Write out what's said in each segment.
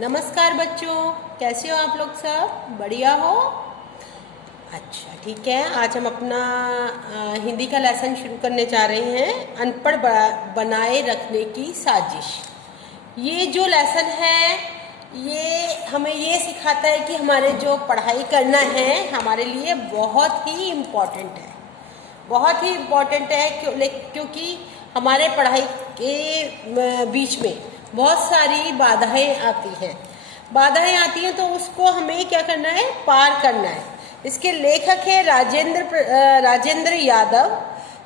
नमस्कार बच्चों, कैसे हो आप लोग? सब बढ़िया हो? अच्छा, ठीक है। आज हम अपना हिंदी का लेसन शुरू करने जा रहे हैं, अनपढ़ बनाए रखने की साजिश। ये जो लेसन है ये हमें ये सिखाता है कि हमारे जो पढ़ाई करना है हमारे लिए बहुत ही इम्पोर्टेंट है, बहुत ही इम्पोर्टेंट है क्योंकि हमारे पढ़ाई के बीच में बहुत सारी बाधाएं आती हैं तो उसको हमें क्या करना है? पार करना है। इसके लेखक है राजेंद्र यादव,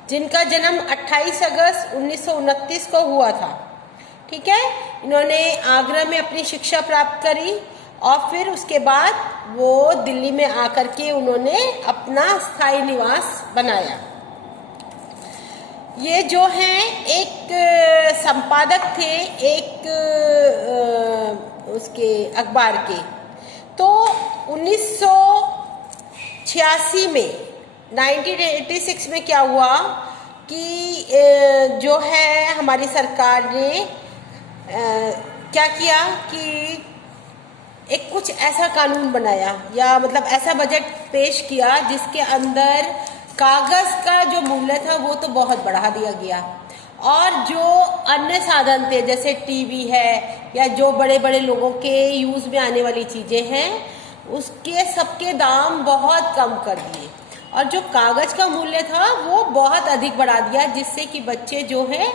जिनका जन्म 28 अगस्त 1929 को हुआ था। ठीक है। इन्होंने आगरा में अपनी शिक्षा प्राप्त करी और फिर उसके बाद वो दिल्ली में आकर के उन्होंने अपना स्थायी निवास बनाया। ये जो हैं एक संपादक थे एक उसके अखबार के। तो 1986 में 1986 में क्या हुआ कि जो है हमारी सरकार ने क्या किया कि एक कुछ ऐसा कानून बनाया या मतलब ऐसा बजट पेश किया जिसके अंदर कागज का जो मूल्य था वो तो बहुत बढ़ा दिया गया और जो अन्य साधन थे जैसे टीवी है या जो बड़े बड़े लोगों के यूज में आने वाली चीजें हैं उसके सबके दाम बहुत कम कर दिए और जो कागज का मूल्य था वो बहुत अधिक बढ़ा दिया, जिससे कि बच्चे जो हैं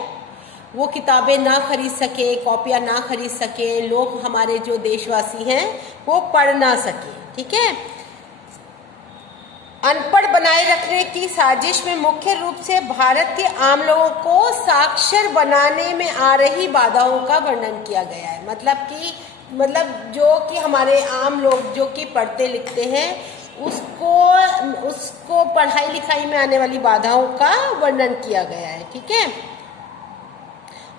वो किताबें ना खरीद सके, कॉपियां ना खरीद सके, लोग हमारे जो देशवासी हैं वो पढ़ ना सके। ठीक है। अनपढ़ बनाए रखने की साजिश में मुख्य रूप से भारत के आम लोगों को साक्षर बनाने में आ रही बाधाओं का वर्णन किया गया है। मतलब जो कि हमारे आम लोग जो कि पढ़ते लिखते हैं उसको पढ़ाई लिखाई में आने वाली बाधाओं का वर्णन किया गया है। ठीक है।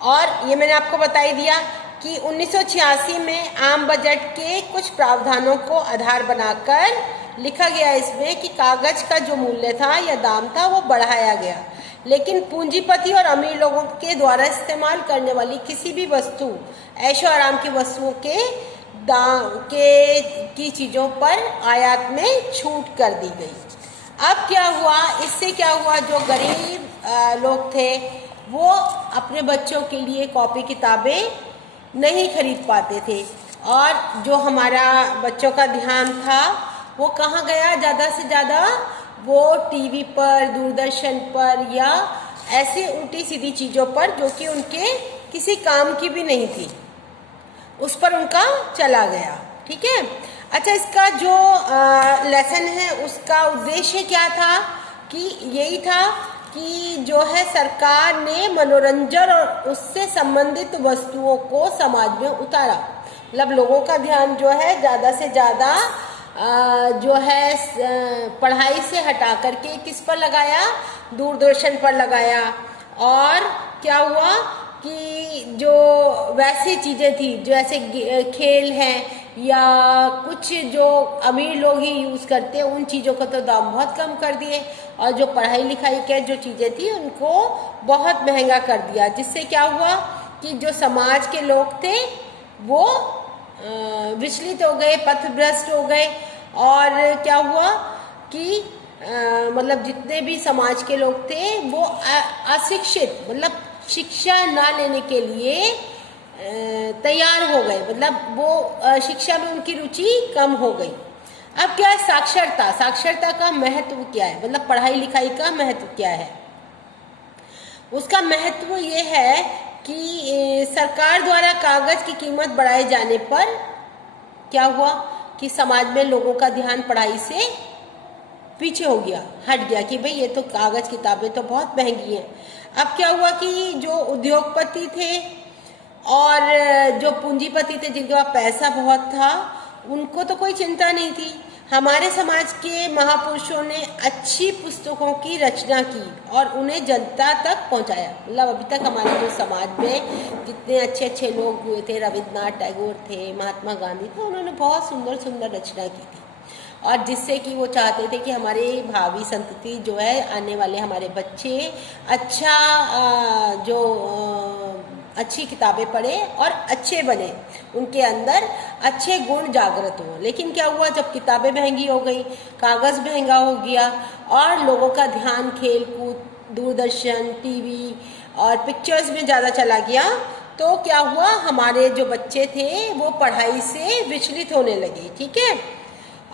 और ये मैंने आपको बता ही दिया कि 1986 में आम बजट के कुछ प्रावधानों को आधार बनाकर लिखा गया इसमें कि कागज का जो मूल्य था या दाम था वो बढ़ाया गया, लेकिन पूंजीपति और अमीर लोगों के द्वारा इस्तेमाल करने वाली किसी भी वस्तु, ऐशो आराम की वस्तुओं के दाम की चीजों पर आयात में छूट कर दी गई। अब क्या हुआ? इससे क्या हुआ? जो गरीब लोग थे वो अपने बच्चों के लिए कॉपी किताबें नहीं खरीद पाते थे और जो हमारा बच्चों का ध्यान था वो कहाँ गया? ज़्यादा से ज़्यादा वो टीवी पर, दूरदर्शन पर या ऐसी उल्टी सीधी चीज़ों पर जो कि उनके किसी काम की भी नहीं थी, उस पर उनका चला गया। ठीक है। अच्छा, इसका जो लेसन है उसका उद्देश्य क्या था? कि यही था कि जो है सरकार ने मनोरंजन और उससे संबंधित वस्तुओं को समाज में उतारा। मतलब लोगों का ध्यान जो है ज़्यादा से ज़्यादा जो है पढ़ाई से हटा करके किस पर लगाया? दूरदर्शन पर लगाया। और क्या हुआ कि जो वैसी चीज़ें थी जो ऐसे खेल हैं या कुछ जो अमीर लोग ही यूज़ करते हैं उन चीज़ों का तो दाम बहुत कम कर दिए और जो पढ़ाई लिखाई के जो चीज़ें थी उनको बहुत महंगा कर दिया, जिससे क्या हुआ कि जो समाज के लोग थे वो विचलित हो गए, पथभ्रष्ट हो गए। और क्या हुआ कि मतलब जितने भी समाज के लोग थे वो अशिक्षित, मतलब शिक्षा ना लेने के लिए तैयार हो गए, मतलब वो शिक्षा में उनकी रुचि कम हो गई। अब क्या है? साक्षरता का महत्व क्या है? मतलब पढ़ाई लिखाई का महत्व क्या है? उसका महत्व ये है कि सरकार द्वारा कागज की कीमत बढ़ाए जाने पर क्या हुआ कि समाज में लोगों का ध्यान पढ़ाई से पीछे हो गया, हट गया कि भाई ये तो कागज किताबें तो बहुत महंगी हैं। अब क्या हुआ कि जो उद्योगपति थे और जो पूंजीपति थे जिनके पास पैसा बहुत था उनको तो कोई चिंता नहीं थी। हमारे समाज के महापुरुषों ने अच्छी पुस्तकों की रचना की और उन्हें जनता तक पहुंचाया। मतलब अभी तक हमारे जो समाज में जितने अच्छे अच्छे लोग हुए थे, रविन्द्रनाथ टैगोर थे, महात्मा गांधी थे, उन्होंने बहुत सुंदर सुंदर रचना की थी और जिससे कि वो चाहते थे कि हमारे भावी संतति जो है, आने वाले हमारे बच्चे अच्छा जो अच्छी किताबें पढ़े और अच्छे बने, उनके अंदर अच्छे गुण जागृत हों। लेकिन क्या हुआ, जब किताबें महंगी हो गई, कागज़ महंगा हो गया और लोगों का ध्यान खेल कूद, दूरदर्शन, टीवी और पिक्चर्स में ज़्यादा चला गया, तो क्या हुआ, हमारे जो बच्चे थे वो पढ़ाई से विचलित होने लगे। ठीक है।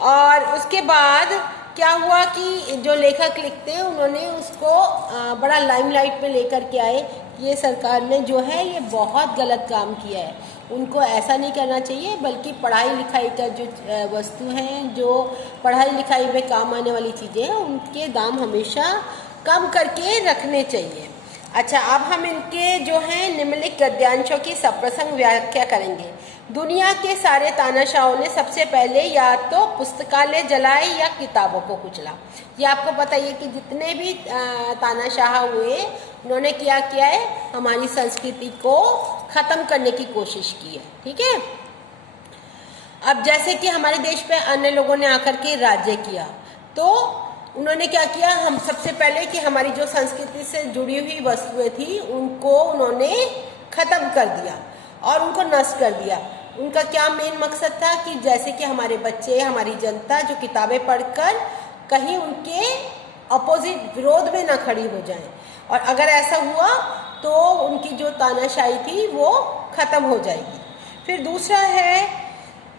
और उसके बाद क्या हुआ कि जो लेखक लिखते हैं उन्होंने उसको बड़ा लाइमलाइट में लेकर के आए कि ये सरकार ने जो है ये बहुत गलत काम किया है, उनको ऐसा नहीं करना चाहिए, बल्कि पढ़ाई लिखाई का जो वस्तु हैं, जो पढ़ाई लिखाई में काम आने वाली चीज़ें हैं, उनके दाम हमेशा कम करके रखने चाहिए। अच्छा, अब हम इनके जो हैं निम्नलिखित गद्यांशों की सप्रसंग व्याख्या करेंगे। दुनिया के सारे तानाशाहों ने सबसे पहले या तो पुस्तकालय जलाए या किताबों को कुचला। ये आपको पता ही है कि जितने भी तानाशाह हुए, उन्होंने क्या है, हमारी संस्कृति को ख़त्म करने की कोशिश की है। ठीक है। अब जैसे कि हमारे देश पे अन्य लोगों ने आकर के राज्य किया, तो उन्होंने क्या किया, हम सबसे पहले कि हमारी जो संस्कृति से जुड़ी हुई वस्तुएं थी उनको उन्होंने ख़त्म कर दिया और उनको नष्ट कर दिया। उनका क्या मेन मकसद था कि जैसे कि हमारे बच्चे, हमारी जनता जो किताबें पढ़कर कहीं उनके अपोजिट, विरोध में ना खड़ी हो जाए, और अगर ऐसा हुआ तो उनकी जो तानाशाही थी वो ख़त्म हो जाएगी। फिर दूसरा है,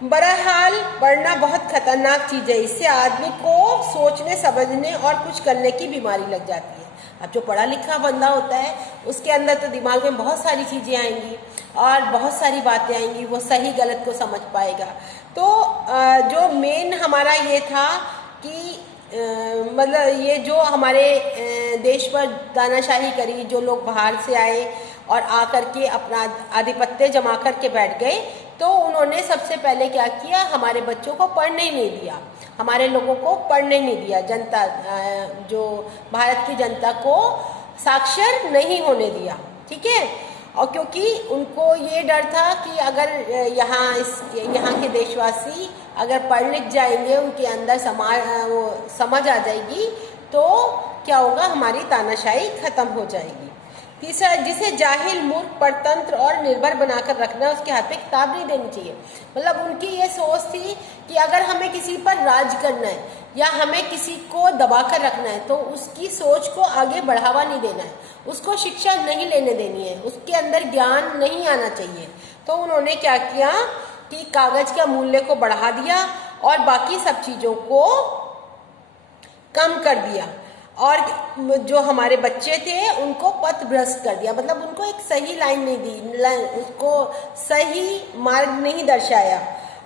बहरहाल पढ़ना बहुत खतरनाक चीज़ है, इससे आदमी को सोचने समझने और कुछ करने की बीमारी लग जाती है। अब जो पढ़ा लिखा बंदा होता है उसके अंदर तो दिमाग में बहुत सारी चीज़ें आएंगी और बहुत सारी बातें आएंगी, वो सही गलत को समझ पाएगा। तो जो मेन हमारा ये था कि मतलब ये जो हमारे देश पर तानाशाही करी, जो लोग बाहर से आए और आकर के अपना आधिपत्य जमा कर के बैठ गए, तो उन्होंने सबसे पहले क्या किया, हमारे बच्चों को पढ़ने ही नहीं दिया, हमारे लोगों को पढ़ने नहीं दिया, जनता, जो भारत की जनता को साक्षर नहीं होने दिया। ठीक है। और क्योंकि उनको ये डर था कि अगर यहाँ के देशवासी अगर पढ़ लिख जाएंगे, उनके अंदर समझ आ जाएगी, तो क्या होगा, हमारी तानाशाही खत्म हो जाएगी। तीसरा, जिसे जाहिल, मूर्ख, परतंत्र और निर्भर बनाकर रखना, उसके हाथ में किताब नहीं देनी चाहिए। मतलब उनकी ये सोच थी कि अगर हमें किसी पर राज करना है या हमें किसी को दबा कर रखना है, तो उसकी सोच को आगे बढ़ावा नहीं देना है, उसको शिक्षा नहीं लेने देनी है, उसके अंदर ज्ञान नहीं आना चाहिए। तो उन्होंने क्या किया कि कागज का मूल्य को बढ़ा दिया और बाकी सब चीज़ों को कम कर दिया, और जो हमारे बच्चे थे उनको पथभ्रष्ट कर दिया। मतलब उनको एक सही लाइन नहीं दी, उसको सही मार्ग नहीं दर्शाया,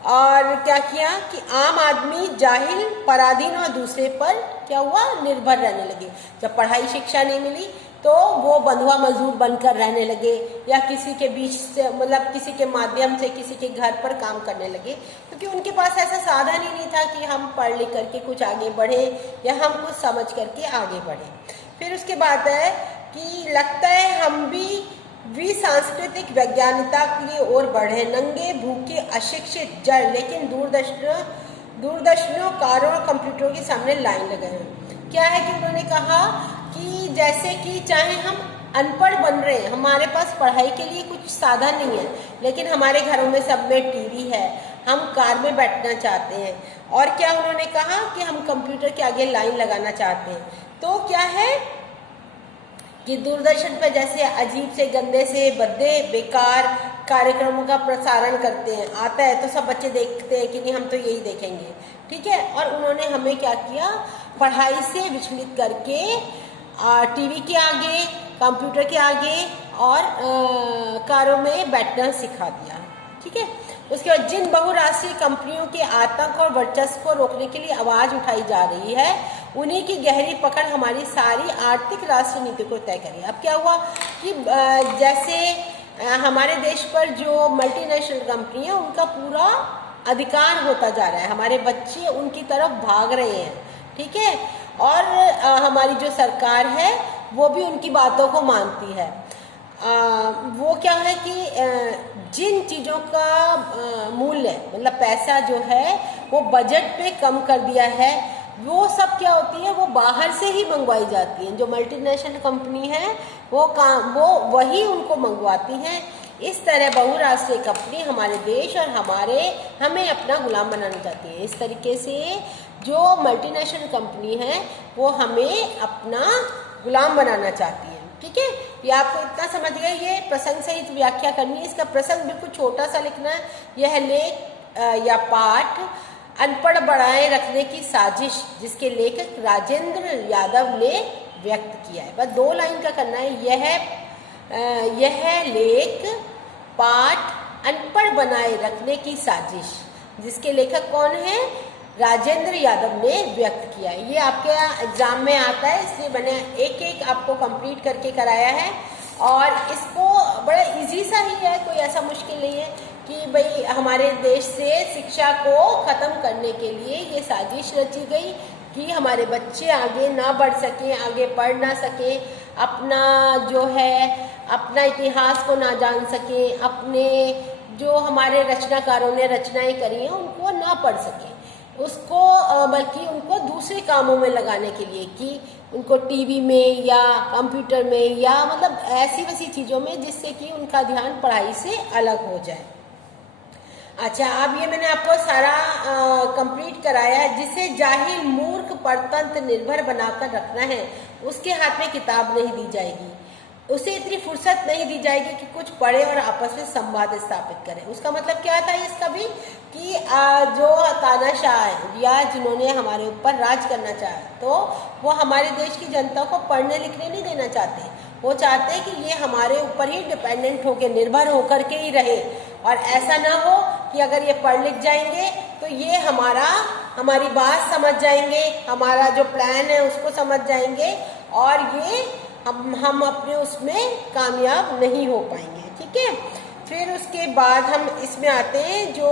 और क्या किया कि आम आदमी जाहिल, पराधीन और दूसरे पर क्या हुआ, निर्भर रहने लगे। जब पढ़ाई शिक्षा नहीं मिली तो वो बंधुआ मजदूर बनकर रहने लगे, या किसी के बीच से, मतलब किसी के माध्यम से किसी के घर पर काम करने लगे, क्योंकि उनके पास ऐसा साधन ही नहीं था कि हम पढ़ लिख करके कुछ आगे बढ़े या हम कुछ समझ करके आगे बढ़े। फिर उसके बाद है कि लगता है हम भी सांस्कृतिक वैज्ञानिकता की ओर बढ़े, नंगे भूखे अशिक्षित जड़, लेकिन दूरदर्शनों और कंप्यूटरों के सामने लाइन लगे हैं। क्या है कि उन्होंने कहा कि जैसे कि चाहे हम अनपढ़ बन रहे हैं, हमारे पास पढ़ाई के लिए कुछ साधन नहीं है, लेकिन हमारे घरों में सब में टीवी है, हम कार में बैठना चाहते हैं, और क्या उन्होंने कहा कि हम कंप्यूटर के आगे लाइन लगाना चाहते हैं। तो क्या है कि दूरदर्शन पर जैसे अजीब से, गंदे से, भद्दे, बेकार कार्यक्रमों का प्रसारण करते हैं, आता है तो सब बच्चे देखते हैं कि नहीं हम तो यही देखेंगे। ठीक है। और उन्होंने हमें क्या किया, पढ़ाई से विचलित करके टीवी के आगे, कंप्यूटर के आगे और कारों में बैठना सिखा दिया। ठीक है। उसके बाद जिन बहुराष्ट्रीय कंपनियों के आतंक और वर्चस्व को रोकने के लिए आवाज़ उठाई जा रही है, उन्हीं की गहरी पकड़ हमारी सारी आर्थिक राष्ट्रीय नीति को तय करी। अब क्या हुआ कि जैसे हमारे देश पर जो मल्टीनेशनल कंपनी है उनका पूरा अधिकार होता जा रहा है, हमारे बच्चे उनकी तरफ भाग रहे हैं। ठीक है। और हमारी जो सरकार है वो भी उनकी बातों को मानती है। वो क्या है कि जिन चीज़ों का मूल्य, मतलब पैसा जो है वो बजट पे कम कर दिया है, वो सब क्या होती है, वो बाहर से ही मंगवाई जाती हैं। जो मल्टीनेशनल कंपनी है वो वही उनको मंगवाती हैं। इस तरह बहुराष्ट्रीय कंपनी हमारे देश और हमें अपना गुलाम बनाना चाहती है। इस तरीके से जो मल्टीनेशनल कंपनी है वो हमें अपना गुलाम बनाना चाहती है। ठीक है, ये आपको इतना समझ गए। ये प्रसंग सहित व्याख्या करनी है। इसका प्रसंग बिल्कुल छोटा सा लिखना है। यह लेख या पाठ अनपढ़ बढ़ाए रखने की साजिश जिसके लेखक राजेंद्र यादव ने व्यक्त किया है। बस 2 लाइन का करना है। यह लेख पाठ अनपढ़ बनाए रखने की साजिश जिसके लेखक कौन है, राजेंद्र यादव ने व्यक्त किया है। ये आपके एग्जाम में आता है, इसलिए मैंने एक एक आपको कंप्लीट करके कराया है। और इसको बड़ा इजी सा ही है, कोई ऐसा मुश्किल नहीं है कि भाई हमारे देश से शिक्षा को ख़त्म करने के लिए ये साजिश रची गई कि हमारे बच्चे आगे ना बढ़ सकें, आगे पढ़ ना सकें, अपना इतिहास को ना जान सकें, अपने जो हमारे रचनाकारों ने रचनाएं करी हैं उनको ना पढ़ सकें, उसको बल्कि उनको दूसरे कामों में लगाने के लिए कि उनको टीवी में या कंप्यूटर में या मतलब ऐसी वैसी चीज़ों में जिससे कि उनका ध्यान पढ़ाई से अलग हो जाए। अच्छा, अब ये मैंने आपको सारा कंप्लीट कराया है। जिसे जाहिल मूर्ख परतंत्र निर्भर बनाकर रखना है उसके हाथ में किताब नहीं दी जाएगी, उसे इतनी फुर्सत नहीं दी जाएगी कि कुछ पढ़े और आपस में संवाद स्थापित करें। उसका मतलब क्या था इसका भी कि जो तानाशाह या जिन्होंने हमारे ऊपर राज करना चाहा तो वो हमारे देश की जनता को पढ़ने लिखने नहीं देना चाहते। वो चाहते हैं कि ये हमारे ऊपर ही डिपेंडेंट होकर निर्भर होकर के ही रहे, और ऐसा ना हो कि अगर ये पढ़ लिख जाएंगे तो ये हमारी बात समझ जाएंगे, हमारा जो प्लान है उसको समझ जाएंगे और ये हम अपने उसमें कामयाब नहीं हो पाएंगे। ठीक है, फिर उसके बाद हम इसमें आते हैं जो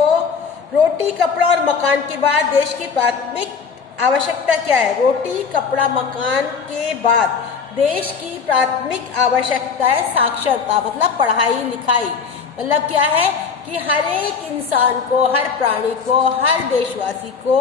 रोटी कपड़ा और मकान के बाद देश की प्राथमिक आवश्यकता क्या है। रोटी कपड़ा मकान के बाद देश की प्राथमिक आवश्यकता है साक्षरता, मतलब पढ़ाई लिखाई। मतलब क्या है कि हर एक इंसान को, हर प्राणी को, हर देशवासी को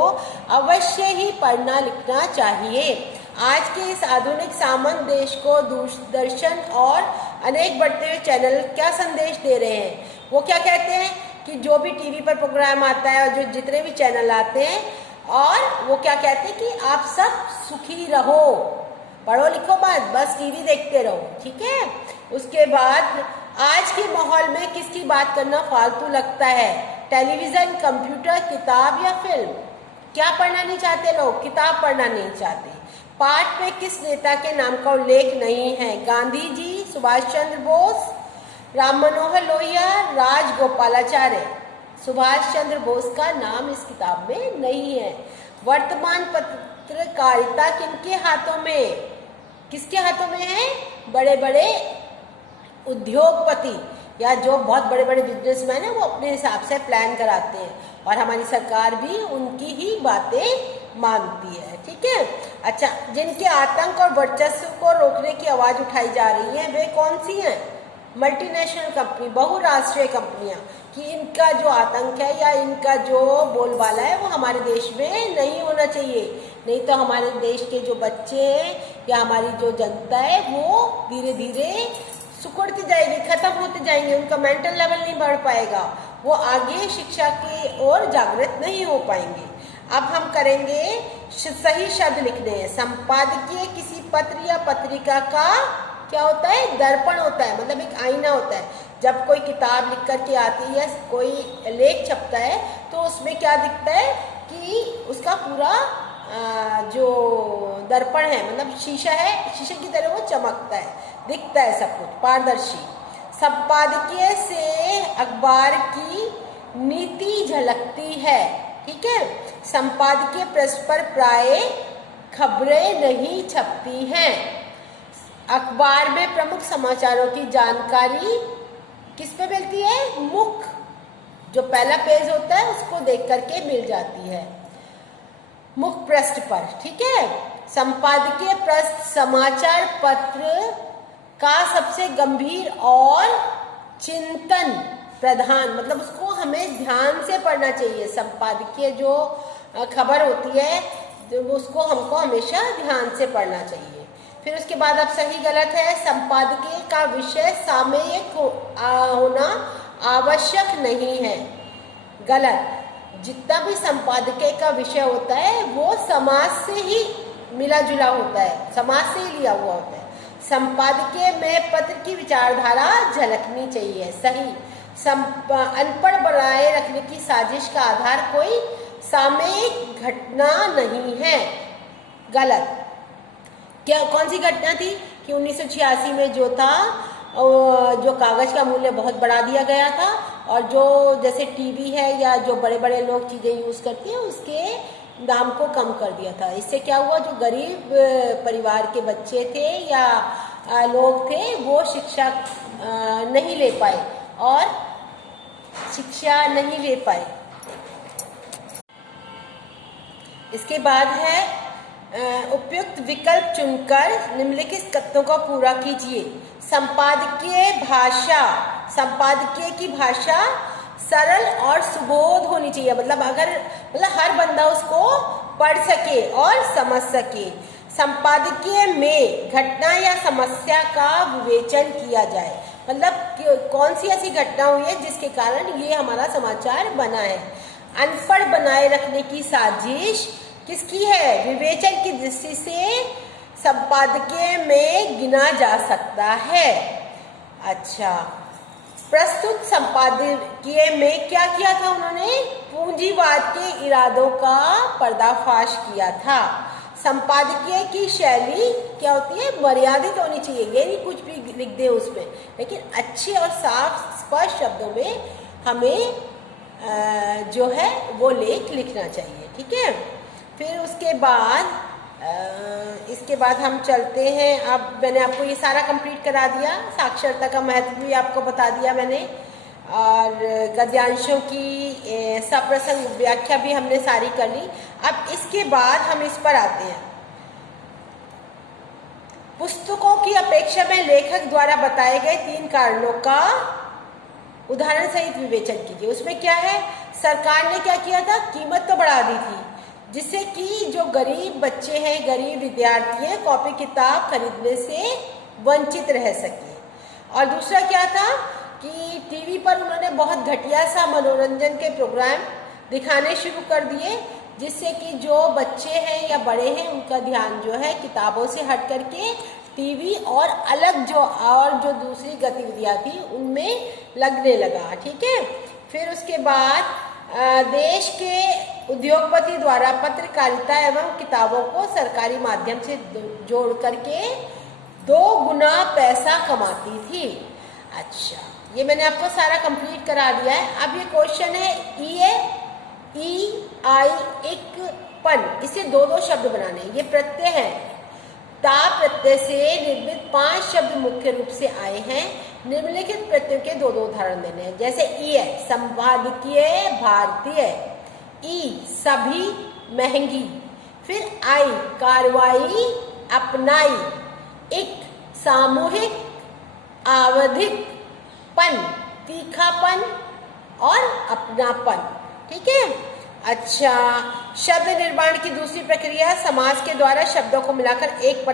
अवश्य ही पढ़ना लिखना चाहिए। आज के इस आधुनिक सामंत देश को दूरदर्शन और अनेक बढ़ते हुए चैनल क्या संदेश दे रहे हैं। वो क्या कहते हैं कि जो भी टीवी पर प्रोग्राम आता है और जो जितने भी चैनल आते हैं, और वो क्या कहते हैं कि आप सब सुखी रहो, पढ़ो लिखो मत, बस टीवी देखते रहो। ठीक है, उसके बाद आज के माहौल में किसकी बात करना फालतू लगता है। टेलीविज़न, कंप्यूटर, किताब या फिल्म। क्या पढ़ना नहीं चाहते लोग, किताब पढ़ना नहीं चाहते। पाठ में किस नेता के नाम का उल्लेख नहीं है। गांधी जी, सुभाष चंद्र बोस, राम मनोहर लोहिया, राजगोपालाचार्य। सुभाष चंद्र बोस का नाम इस किताब में नहीं है। वर्तमान पत्रकारिता किनके हाथों में, किसके हाथों में है। बड़े बड़े उद्योगपति या जो बहुत बड़े बड़े बिजनेसमैन हैं वो अपने हिसाब से प्लान कराते हैं और हमारी सरकार भी उनकी ही बातें मानती है। ठीक है, अच्छा, जिनके आतंक और वर्चस्व को रोकने की आवाज़ उठाई जा रही है वे कौन सी हैं। मल्टीनेशनल कंपनी, बहुराष्ट्रीय कंपनियां, कि इनका जो आतंक है या इनका जो बोलबाला है वो हमारे देश में नहीं होना चाहिए। नहीं तो हमारे देश के जो बच्चे हैं या हमारी जो जनता है वो धीरे धीरे सिकुड़ती जाएगी, खत्म होते जाएंगे, उनका मेंटल लेवल नहीं बढ़ पाएगा, वो आगे शिक्षा की ओर जागृत नहीं हो पाएंगे। अब हम करेंगे सही शब्द लिखने हैं। संपादकीय किसी पत्र या पत्रिका का क्या होता है, दर्पण होता है, मतलब एक आईना होता है। जब कोई किताब लिख करके आती है या कोई लेख छपता है तो उसमें क्या दिखता है कि उसका पूरा जो दर्पण है, मतलब शीशा है, शीशे की तरह वो चमकता है, दिखता है सब कुछ पारदर्शी। संपादकीय से अखबार की नीति झलकती है। ठीक है, संपादकीय पृष्ठ पर प्राय खबरें नहीं छपती हैं। अखबार में प्रमुख समाचारों की जानकारी किस पे मिलती है, मुख्य जो पहला पेज होता है उसको देख करके मिल जाती है, मुख्य पृष्ठ पर। ठीक है, संपादकीय पृष्ठ समाचार पत्र का सबसे गंभीर और चिंतन प्रधान, मतलब उसको हमें ध्यान से पढ़ना चाहिए। संपादकीय जो खबर होती है तो उसको हमको हमेशा ध्यान से पढ़ना चाहिए। फिर उसके बाद अब सही गलत है, संपादकीय का विषय सामयिक होना आवश्यक नहीं है। गलत, जितना भी संपादकीय का विषय होता है वो समाज से ही मिला जुला होता है, समाज से ही लिया हुआ होता है। संपादकीय में पत्र की विचारधारा झलकनी चाहिए। सही, अनपढ़ बनाए रखने की साजिश का आधार कोई सामयिक घटना नहीं है। गलत, क्या कौन सी घटना थी कि 1986 में जो था जो कागज का मूल्य बहुत बढ़ा दिया गया था और जो जैसे टीवी है या जो बड़े बड़े लोग चीज़ें यूज़ करते हैं उसके दाम को कम कर दिया था। इससे क्या हुआ, जो गरीब परिवार के बच्चे थे या लोग थे वो शिक्षा नहीं ले पाए और शिक्षा नहीं ले पाए। इसके बाद है उपयुक्त विकल्प चुनकर निम्नलिखित कथनों को पूरा कीजिए। संपादकीय भाषा, संपादकीय की भाषा सरल और सुबोध होनी चाहिए। मतलब हर बंदा उसको पढ़ सके और समझ सके। संपादकीय में घटना या समस्या का विवेचन किया जाए। मतलब कौन सी ऐसी घटना हुई है जिसके कारण ये हमारा समाचार बना है। अनपढ़ बनाए रखने की साजिश किसकी है, विवेचन की दृष्टि से संपादकीय में गिना जा सकता है। अच्छा, प्रस्तुत संपादकीय में क्या किया था उन्होंने, पूंजीवाद के इरादों का पर्दाफाश किया था। संपादकीय की शैली क्या होती है, मर्यादित होनी चाहिए। ये नहीं कुछ भी लिख दे उसमें, लेकिन अच्छे और साफ स्पष्ट शब्दों में हमें जो है वो लेख लिखना चाहिए। ठीक है, फिर उसके बाद इसके बाद हम चलते हैं। अब मैंने आपको ये सारा कंप्लीट करा दिया, साक्षरता का महत्व भी आपको बता दिया मैंने, और गद्यांशों की सप्रसंग व्याख्या भी हमने सारी कर ली। अब इसके बाद हम इस पर आते हैं, पुस्तकों की अपेक्षा में लेखक द्वारा बताए गए 3 कारणों का उदाहरण सहित विवेचन कीजिए। उसमें क्या है, सरकार ने क्या किया था, कीमत तो बढ़ा दी थी जिससे कि जो गरीब बच्चे हैं, गरीब विद्यार्थी हैं, कॉपी किताब खरीदने से वंचित रह सके। और दूसरा क्या था कि टीवी पर उन्होंने बहुत घटिया सा मनोरंजन के प्रोग्राम दिखाने शुरू कर दिए जिससे कि जो बच्चे हैं या बड़े हैं उनका ध्यान जो है किताबों से हट करके टीवी और अलग जो दूसरी गतिविधियां थी उनमें लगने लगा। ठीक है, फिर उसके बाद देश के उद्योगपति द्वारा पत्रकारिता एवं किताबों को सरकारी माध्यम से जोड़ करके 2 गुना पैसा कमाती थी। अच्छा, ये मैंने आपको सारा कंप्लीट करा दिया है। अब ये क्वेश्चन है इक पन, इसे 2-2 शब्द बनाने। ये प्रत्यय है, ता प्रत्यय से निर्मित 5 शब्द मुख्य रूप से आए हैं। निम्नलिखित प्रत्ययों के 2-2 उदाहरण देने हैं। जैसे ई है संपादकीय भारतीय, ई सभी महंगी, फिर आई कार्रवाई अपनाई, इक सामूहिक आवधिक, पन तीखापन और अपनापन। ठीक है, अच्छा, शब्द निर्माण की दूसरी प्रक्रिया समास के द्वारा शब्दों को मिलाकर एक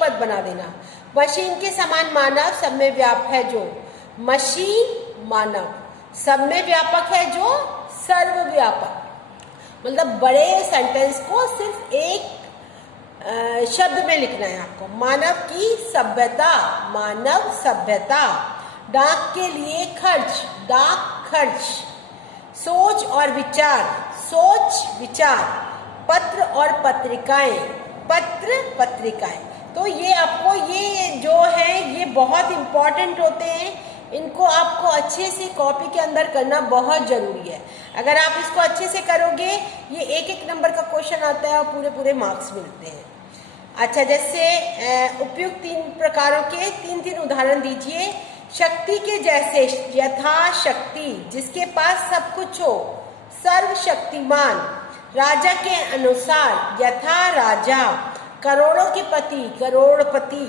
पद बना देना। मशीन के समान मानव सब में व्यापक है जो मशीन, मानव सब में व्यापक है जो सर्वव्यापक। मतलब बड़े सेंटेंस को सिर्फ एक शब्द में लिखना है आपको। मानव की सभ्यता, मानव सभ्यता। डाक के लिए खर्च, डाक खर्च। सोच और विचार, सोच विचार। पत्र और पत्रिकाएं, पत्र पत्रिकाएं। तो ये आपको ये जो है ये बहुत इम्पॉर्टेंट होते हैं, इनको आपको अच्छे से कॉपी के अंदर करना बहुत जरूरी है। अगर आप इसको अच्छे से करोगे ये 1-1 नंबर का क्वेश्चन आता है और पूरे मार्क्स मिलते हैं। अच्छा, जैसे उपयुक्त 3 प्रकारों के 3-3 उदाहरण दीजिए। शक्ति के जैसे, यथाशक्ति, जिसके पास सब कुछ हो, सर्वशक्तिमान। राजा के अनुसार, यथा राजा। करोड़ों के पति, करोड़पति।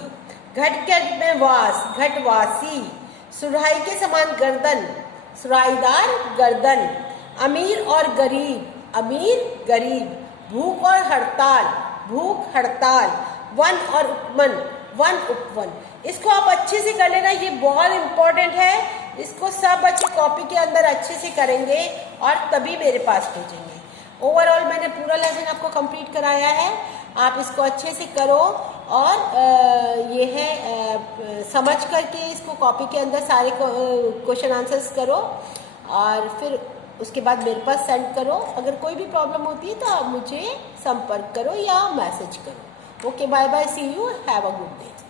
घट में वास, घटवासी। सुराही के समान गर्दन, सुराहीदार गर्दन। अमीर और गरीब, अमीर गरीब। भूख और हड़ताल, भूख हड़ताल, वन और उपवन, वन उपवन। इसको आप अच्छे से कर लेना, ये बहुत इंपॉर्टेंट है। इसको सब बच्चे कॉपी के अंदर अच्छे से करेंगे और तभी मेरे पास भेजेंगे। ओवरऑल मैंने पूरा लेसन आपको कंप्लीट कराया है, आप इसको अच्छे से करो और ये है समझ करके इसको कॉपी के अंदर सारे क्वेश्चन आंसर्स करो और फिर उसके बाद मेरे पास सेंड करो। अगर कोई भी प्रॉब्लम होती है तो आप मुझे संपर्क करो या मैसेज करो। Okay, bye bye, see you, have a good day.